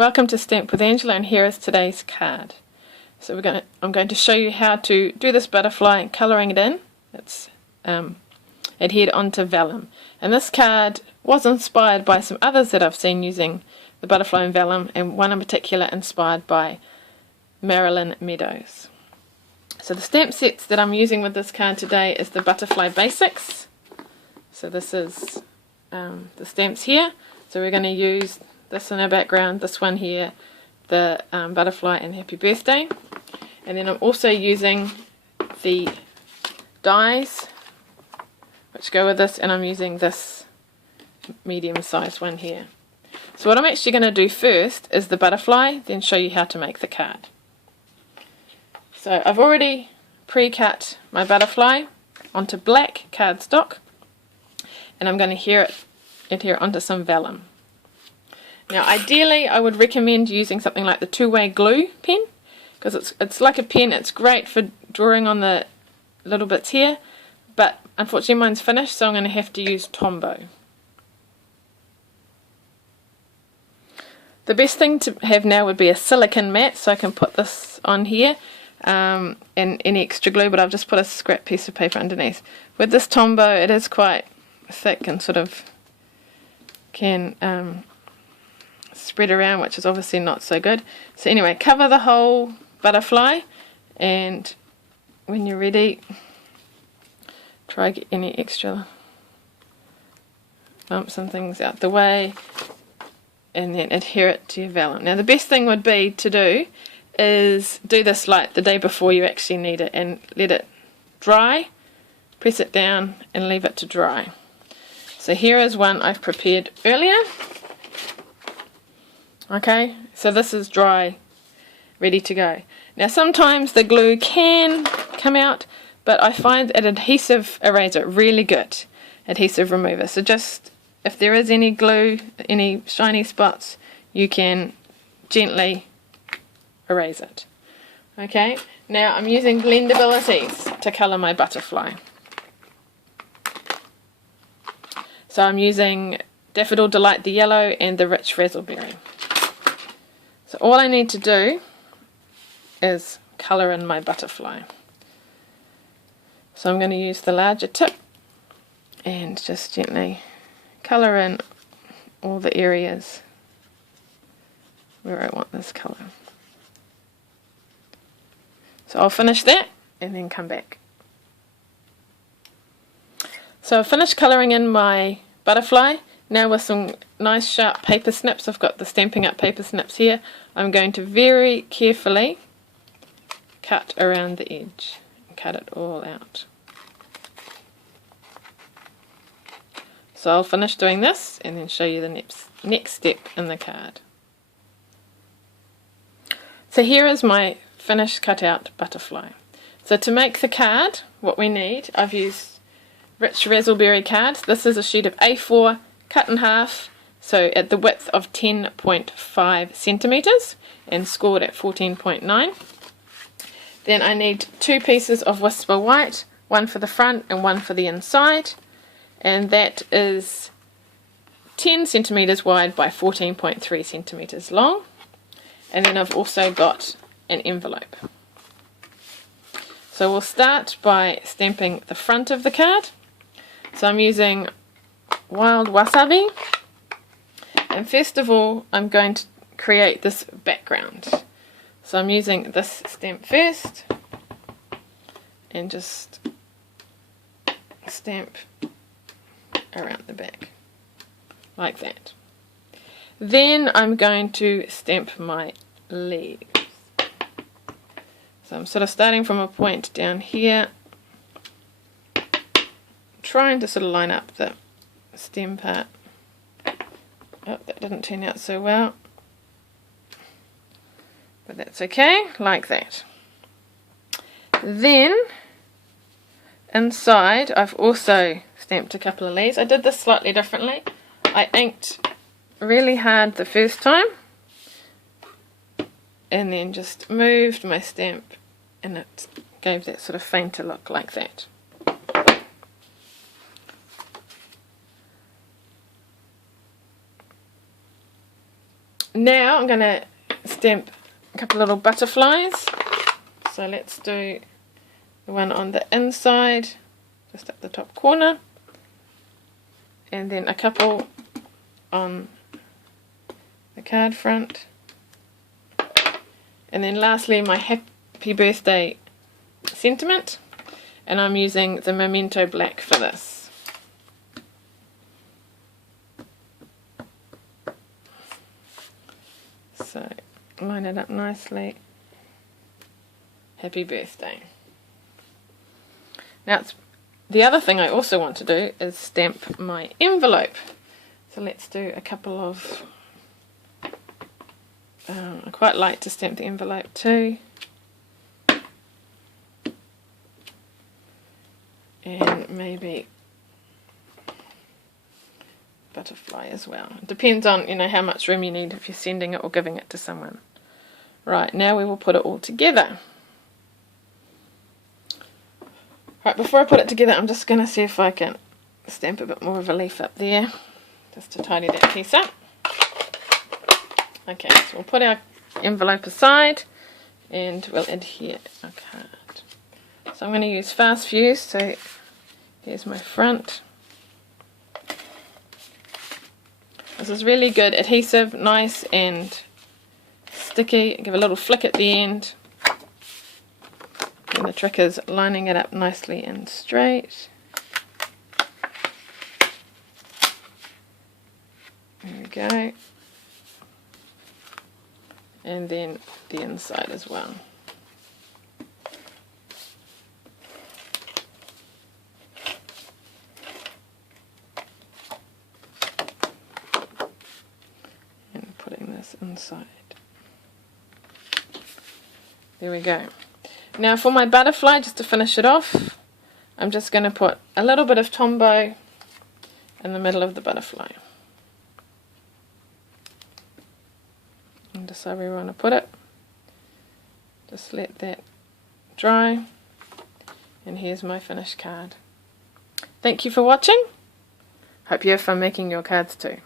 Welcome to Stamp with Angela, and here is today's card. So I'm going to show you how to do this butterfly and colouring it in. It's adhered onto vellum. And this card was inspired by some others that I've seen using the butterfly and vellum, and one in particular inspired by Marilyn Meadows. So the stamp sets that I'm using with this card today is the Butterfly Basics. So this is the stamps here. So we're going to use this in our background, this one here, the butterfly and happy birthday. And then I'm also using the dies which go with this, and I'm using this medium sized one here. So what I'm actually going to do first is the butterfly, then show you how to make the card. So I've already pre-cut my butterfly onto black cardstock, and I'm going to adhere onto some vellum. Now ideally I would recommend using something like the two-way glue pen, because it's like a pen. It's great for drawing on the little bits here, but unfortunately mine's finished, so I'm going to have to use Tombow. The best thing to have now would be a silicone mat, so I can put this on here and any extra glue, but I've just put a scrap piece of paper underneath. With this Tombow, it is quite thick and sort of can spread around, which is obviously not so good. So anyway, cover the whole butterfly, and when you're ready, try to get any extra bumps and things out the way, and then adhere it to your vellum. Now the best thing would be to do is do this like the day before you actually need it, and let it dry, press it down and leave it to dry. So here is one I've prepared earlier. Okay, so this is dry, ready to go. Now sometimes the glue can come out, but I find an adhesive eraser really good, adhesive remover. So just, if there is any glue, any shiny spots, you can gently erase it. Okay, now I'm using Blendabilities to colour my butterfly. So I'm using Daffodil Delight the yellow and the Rich Razzleberry. So all I need to do is colour in my butterfly. So I'm going to use the larger tip and just gently colour in all the areas where I want this colour. So I'll finish that and then come back. So I've finished colouring in my butterfly. Now with some nice sharp paper snips, I've got the Stampin' Up paper snips here, I'm going to very carefully cut around the edge and cut it all out. So I'll finish doing this and then show you the next step in the card. So here is my finished cut out butterfly. So to make the card, what we need, I've used Rich Razzleberry cards. This is a sheet of A4 cut in half, so at the width of 10.5 centimeters and scored at 14.9. Then I need two pieces of Whisper White, one for the front and one for the inside, and that is 10 centimeters wide by 14.3 centimeters long. And then I've also got an envelope. So we'll start by stamping the front of the card. So I'm using Wild Wasabi, and first of all I'm going to create this background. So I'm using this stamp first and just stamp around the back like that. Then I'm going to stamp my leaves. So I'm sort of starting from a point down here, trying to sort of line up the stem part. Oh, that didn't turn out so well, but that's okay, like that. Then inside I've also stamped a couple of leaves. I did this slightly differently. I inked really hard the first time and then just moved my stamp, and it gave that sort of fainter look like that. Now I'm going to stamp a couple little butterflies. So let's do the one on the inside, just up the top corner, and then a couple on the card front, and then lastly my happy birthday sentiment, and I'm using the Memento Black for this. So line it up nicely. Happy birthday. Now the other thing I also want to do is stamp my envelope. So let's do a couple of, I quite like to stamp the envelope too. And maybe butterfly as well. It depends on, you know, how much room you need if you're sending it or giving it to someone. Right, now we will put it all together. Right, before I put it together, I'm just going to see if I can stamp a bit more of a leaf up there, just to tidy that piece up. Okay, so we'll put our envelope aside, and we'll adhere our card. So I'm going to use Fast Fuse, so here's my front. This is really good adhesive, nice and sticky. Give a little flick at the end. And the trick is lining it up nicely and straight. There we go. And then the inside as well. And putting this inside. There we go. Now for my butterfly, just to finish it off, I'm just going to put a little bit of Tombow in the middle of the butterfly. And decide where we want to put it. Just let that dry. And here's my finished card. Thank you for watching. Hope you have fun making your cards too.